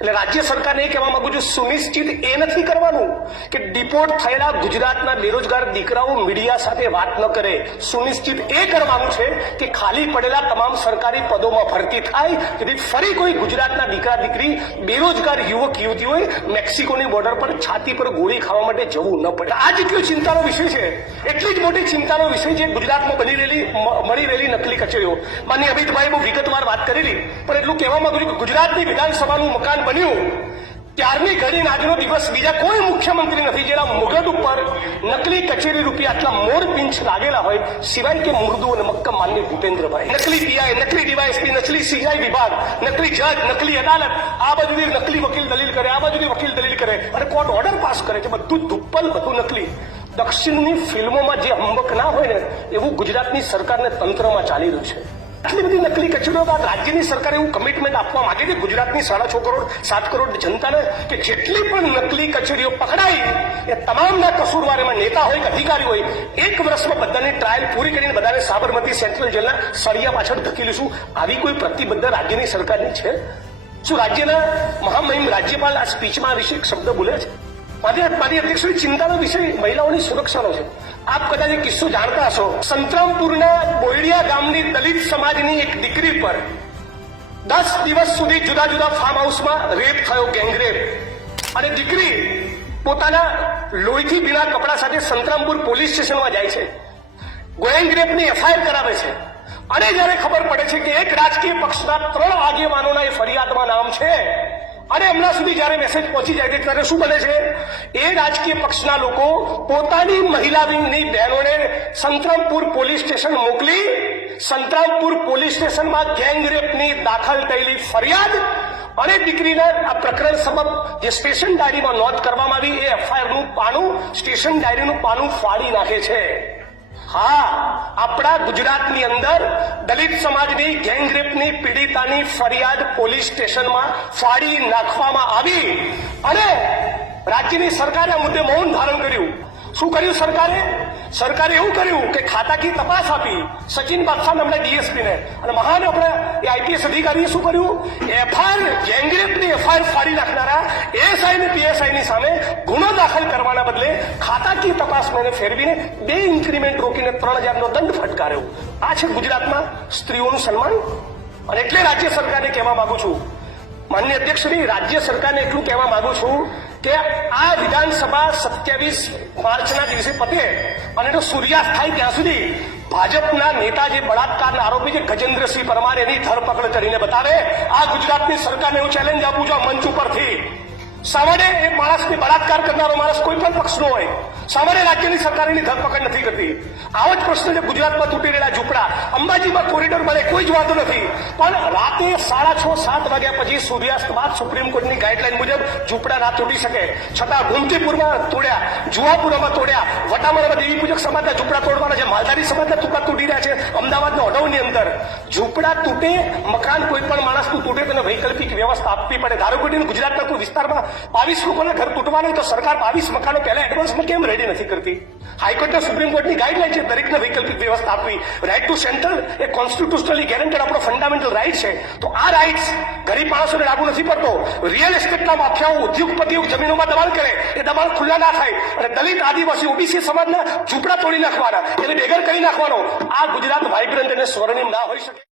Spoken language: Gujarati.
એટલે રાજ્ય સરકારને એ કહેવા માંગુ છું, સુનિશ્ચિત એ નથી કરવાનું કે ડિપોર્ટ થયેલા ગુજરાતના બેરોજગાર દીકરાઓ મીડિયા સાથે વાત ન કરે. સુનિશ્ચિત એ કરવાનું છે કે ખાલી પડેલા તમામ સરકારી પદોમાં ભરતી થાય, જેથી ફરી કોઈ ગુજરાતના દીકરા દીકરી બેરોજગાર યુવક યુવતીઓએ મેક્સિકોની બોર્ડર પર છાતી પર ગોળી ખાવા માટે જવું ન પડે. આ જેટલો ચિંતાનો વિષય છે, એટલી જ મોટી ચિંતાનો વિષય છે ગુજરાતમાં મળી રહેલી નકલી કચેરીઓ. માનનીય અમિતભાઈ બહુ વિગતવાર વાત કરેલી, પણ એટલું કહેવા માંગુ છું કે ગુજરાતની વિધાનસભાનું મકાન બન્યું ત્યારની ઘડીને આજનો દિવસ બીજા કોઈ મુખ્યમંત્રી નથી જેના મુગટ ઉપર નકલી કચેરી રૂપિયા આટલા મોર પિંચ લાગેલા હોય, સિવાય કે મૃદુ અને મક્કમ માનનીય ભૂપેન્દ્રભાઈ. નકલી પીઆઈ, નકલી ડીવાયએસપી, નકલી સીઆઈ વિભાગ, નકલી જજ, નકલી અદાલત, આ બાજુની નકલી વકીલ દલીલ કરે, આ બાજુની વકીલ દલીલ કરે અને કોર્ટ ઓર્ડર પાસ કરે છે. બધું ધુપ્પલ, બધું નકલી. દક્ષિણની ફિલ્મોમાં જે હંબક ના હોય ને એવું ગુજરાતની સરકારને તંત્રમાં ચાલી રહ્યું છે. આટલી બધી નકલી કચેરીઓ બાદ રાજ્યની સરકાર એવું કમિટમેન્ટ આપવા માંગે છે ગુજરાતની 6.5 કરોડ 7 કરોડ જનતાને કે જેટલી પણ નકલી કચેરીઓ પકડાઈ એ તમામના કસૂરવાર, એમાં નેતા હોય કે અધિકારી હોય, 1 વર્ષમાં બધાની ટ્રાયલ પૂરી કરીને બધાને સાબરમતી સેન્ટ્રલ જેલના સળિયા પાછળ ધકેલીશું. આવી કોઈ પ્રતિબદ્ધ રાજ્યની સરકારની છે? શું રાજ્યના મહામહિમ રાજ્યપાલ આ સ્પીચમાં આ વિશે એક શબ્દ બોલે છે? મારી અધ્યક્ષની ચિંતાનો વિષય મહિલાઓની સુરક્ષાનો છે. આપ કદાચ એક કિસ્સો જાણતા હશો. સંતરામપુરના બોયડિયા ગામની દલિત સમાજની એક દીકરી પર 10 દિવસ સુધી જુદા જુદા ફાર્મ હાઉસમાં રેપ થયો, ગેંગરેપ. અને દીકરી પોતાના લોહીથી ભીના કપડા સાથે સંતરામપુર પોલીસ સ્ટેશનમાં જાય છે, ગેંગરેપની એફઆઈઆર કરાવે છે. અને જયારે ખબર પડે છે કે એક રાજકીય પક્ષના 3 આગેવાનોના એ ફરિયાદમાં નામ છે અને હમણાં સુધી જયારે મેસેજ પહોંચી જાય છે ત્યારે શું બને છે? એ રાજકીય પક્ષના લોકો પોતાની મહિલા વિંગની બહેનોને સંતરામપુર પોલીસ સ્ટેશન મોકલી સંતરામપુર પોલીસ સ્ટેશનમાં ગેંગરેપની દાખલ થયેલી ફરિયાદ અને દીકરીના આ પ્રકરણ સબબ જે સ્ટેશન ડાયરીમાં નોંધ કરવામાં આવી એ એફઆઈઆરનું પાનું, સ્ટેશન ડાયરીનું પાનું ફાડી નાખે છે. હા, આપણા ગુજરાતની અંદર દલિત સમાજની ગેંગરેપની પીડિતાની ફરિયાદ પોલીસ સ્ટેશનમાં ફાડી નાખવામાં આવી અને રાજ્યની સરકારે આ મુદ્દે મૌન ધારણ કર્યું. શું કર્યું સરકારે? સરકારે એવું કર્યું કે ખાતાકી તપાસ આપી સચિન બાદશાહ નામના ડીએસપીને, અને મહાન આપણા આઈપીએસ અધિકારીએ શું કર્યું? એફઆઈઆર, ગેંગરેપની એફઆઈઆર ફાડી નાખનારા એએસઆઈ અને પીએસઆઈની સામે ગુનો દાખલ કરવાના બદલે ખાતાકી તપાસને ફેરવીને 2 ઇન્ક્રીમેન્ટ રોકીને 3000નો દંડ ફટકાર્યો. આ છે ગુજરાતમાં સ્ત્રીઓનું સન્માન. અને એટલે રાજ્ય સરકારને કહેવા માંગુ છું, માનનીય અધ્યક્ષશ્રી, રાજ્ય સરકારને એટલું કહેવા માંગુ છું કે આ વિધાનસભા 27 માર્ચના દિવસે પતે અને એનો સૂર્યાસ્ત થાય ત્યાં સુધી ભાજપના નેતા જે બળાત્કારના આરોપી છે ગજેન્દ્રસિંહ પરમાર, એની ધરપકડ કરીને બતાવે. આ ગુજરાતની સરકારને હું ચેલેન્જ આપું છું આ મંચ ઉપરથી. સામાન્ય એ માણસને બળાત્કાર કરનારો માણસ કોઈ પણ પક્ષનો હોય, સામાન્ય રાજ્યની સરકાર એની ધરપકડ નથી કરતી. આવો જ પ્રશ્ન છે ગુજરાતમાં તૂટી રહેલા ઝૂંપડા. અંબાજીમાં કોરિડોર બને, કોઈ જ વાંધો નથી, પણ રાતે 6:30-7 વાગ્યા પછી સૂર્યાસ્ત બાદ સુપ્રીમ કોર્ટની ગાઈડલાઈન મુજબ ઝૂંપડા ના તૂટી શકે. છતાં ગોમતીપુરમાં તોડ્યા, જુહાપુરામાં તોડ્યા, વટામણામાં દેવી પૂજક સમાજના ઝૂંપડા તોડવાના છે, માલધારી સમાજના ઝૂંપડા તૂટી રહ્યા છે. અમદાવાદના ઓઢવની અંદર ઝૂંપડા તૂટે, મકાન કોઈ પણ માણસનું તૂટે તેને વૈકલ્પિક વ્યવસ્થા આપવી પડે. ધારો કે ગુજરાતના કોઈ વિસ્તારમાં 22 લોકોના ઘર તૂટવાના તો સરકાર 22 મકાનો પહેલા એડવાન્સમાં કેમ રેડી નથી કરતી? હાઈકોર્ટના સુપ્રીમ કોર્ટની ગાઈડલાઈન છે દરેકને વૈકલ્પિક વ્યવસ્થા આપવી. રાઇટ ટુ સેન્ટર એ કોન્સ્ટિટ્યુશનલી ગેરંટેડ આપણો ફંડામેન્ટલ રાઇટ છે. તો આ રાઇટ્સ ગરીબ માણસોને લાગુ નથી પડતો. રિયલ એસ્ટેટના માફિયાઓ, ઉદ્યોગપતિઓ જમીનોમાં દબાણ કરે, એ દબાણ ખુલ્લા ના થાય અને દલિત, આદિવાસી, ઓબીસી સમાજના ઝૂંપડા તોડી નાખવાના, એને બેઘર કરી નાખવાનો. આ ગુજરાત વાઇબ્રન્ટ અને સ્વર્ણિમ ના હોઈ શકે.